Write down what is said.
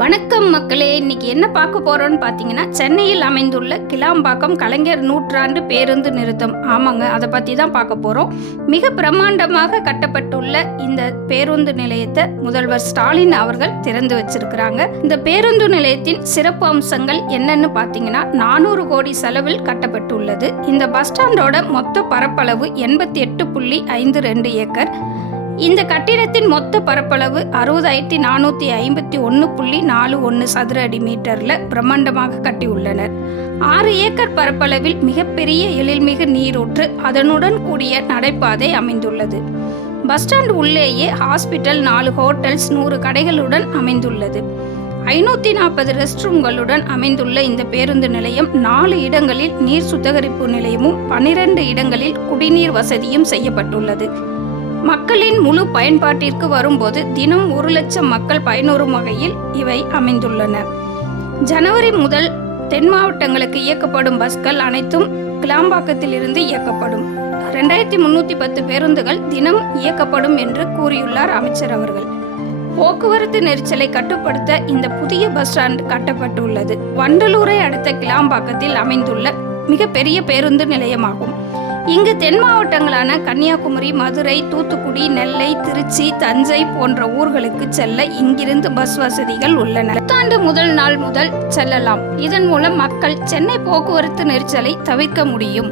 வணக்கம் மக்களே இன்னைக்கு என்ன பார்க்க போறோம்னு பார்த்தீங்கன்னா சென்னையில் அமைந்துள்ள கிளாம்பாக்கம் கலைஞர் நூற்றாண்டு பேருந்து நிறுத்தம். ஆமாங்க அதை பற்றி தான் பார்க்க போகிறோம் மிக பிரம்மாண்டமாக கட்டப்பட்டுள்ள இந்த பேருந்து நிலையத்தை முதல்வர் ஸ்டாலின் அவர்கள் திறந்து வச்சிருக்கிறாங்க. இந்த பேருந்து நிலையத்தின் சிறப்பு அம்சங்கள் என்னன்னு பார்த்தீங்கன்னா நானூறு கோடி செலவில் கட்டப்பட்டுள்ளது. இந்த பஸ் ஸ்டாண்டோட மொத்த பரப்பளவு எண்பத்தி எட்டு புள்ளி ஐந்து ரெண்டு ஏக்கர். இந்த கட்டிடத்தின் மொத்த பரப்பளவு அறுபதாயிரத்தி நானூற்றி ஐம்பத்தி ஒன்று புள்ளி நாலு ஒன்று சதுர அடி மீட்டரில் பிரம்மாண்டமாக கட்டியுள்ளனர். ஆறு ஏக்கர் பரப்பளவில் மிகப்பெரிய எழில்மிகு நீரூற்று அதனுடன் கூடிய நடைபாதை அமைந்துள்ளது. பஸ் ஸ்டாண்ட் உள்ளேயே ஹாஸ்பிட்டல் நாலு ஹோட்டல்ஸ் நூறு கடைகளுடன் அமைந்துள்ளது. ஐநூற்றி நாற்பது ரெஸ்ட் ரூம்களுடன் அமைந்துள்ள இந்த பேருந்து நிலையம் நாலு இடங்களில் நீர் சுத்திகரிப்பு நிலையமும் பனிரெண்டு இடங்களில் குடிநீர் வசதியும் செய்யப்பட்டுள்ளது. மக்களின் முழு பயன்பாட்டிற்கு வரும்போது தினம் ஒரு லட்சம் மக்கள் பயனுறும் வகையில் இவை அமைந்துள்ளன. ஜனவரி முதல் தென் மாவட்டங்களுக்கு இயக்கப்படும் பஸ்கள் அனைத்தும் கிளாம்பாக்கத்திலிருந்து இயக்கப்படும். ரெண்டாயிரத்தி முன்னூற்றி பத்து பேருந்துகள் தினம் இயக்கப்படும் என்று கூறியுள்ளார் அமைச்சர் அவர்கள். போக்குவரத்து நெரிச்சலை கட்டுப்படுத்த இந்த புதிய பஸ் ஸ்டாண்ட் கட்டப்பட்டுள்ளது. வண்டலூரை அடுத்த கிளாம்பாக்கத்தில் அமைந்துள்ள மிகப்பெரிய பேருந்து நிலையமாகும். இங்கு தென் மாவட்டங்களான கன்னியாகுமரி மதுரை தூத்துக்குடி நெல்லை திருச்சி தஞ்சை போன்ற ஊர்களுக்கு செல்ல இங்கிருந்து பஸ் வசதிகள் உள்ளன. புத்தாண்டு முதல் நாள் முதல் செல்லலாம். இதன் மூலம் மக்கள் சென்னை போக்குவரத்து நெரிசலை தவிர்க்க முடியும்.